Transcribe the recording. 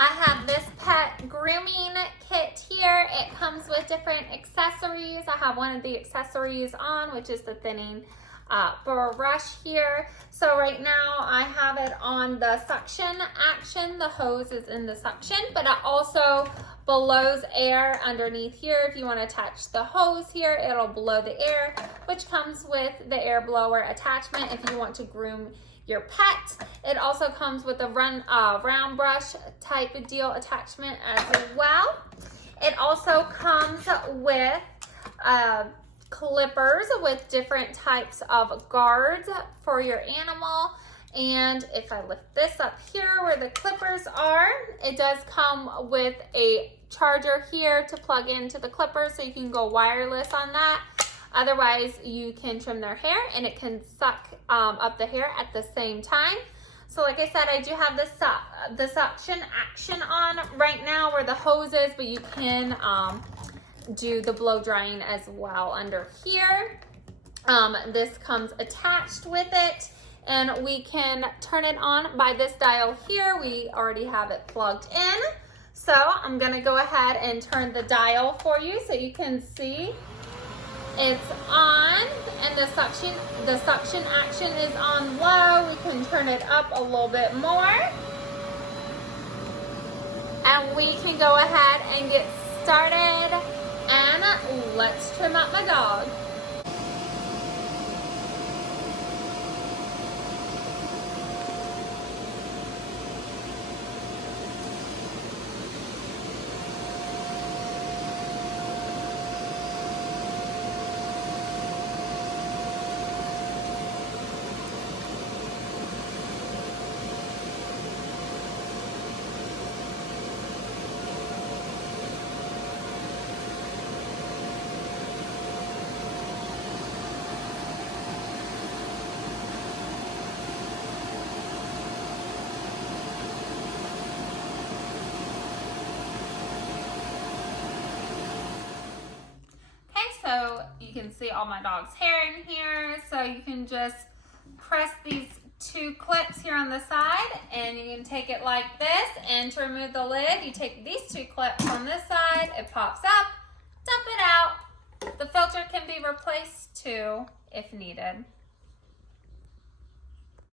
I have this pet grooming kit here. It comes with different accessories. I have one of the accessories on, which is the thinning brush here. So right now I have it on the suction action. The hose is in the suction, but it also blows air underneath here. If you want to attach the hose here, it'll blow the air, which comes with the air blower attachment if you want to groom your pet. It also comes with a round brush type of deal attachment as well. It also comes with clippers with different types of guards for your animal. And if I lift this up here where the clippers are, it does come with a charger here to plug into the clippers, so you can go wireless on that. Otherwise, you can trim their hair and it can suck up the hair at the same time. So like I said, I do have the suction action on right now where the hose is, but you can do the blow drying as well under here. This comes attached with it, and we can turn it on by this dial here. We already have it plugged in. So I'm gonna go ahead and turn the dial for you so you can see. It's on, and the suction action is on low. We can turn it up a little bit more. And we can go ahead and get started, and let's trim up my dog. So you can see all my dog's hair in here. So you can just press these two clips here on the side, and you can take it like this. And to remove the lid, you take these two clips on this side, it pops up, dump it out. The filter can be replaced too if needed.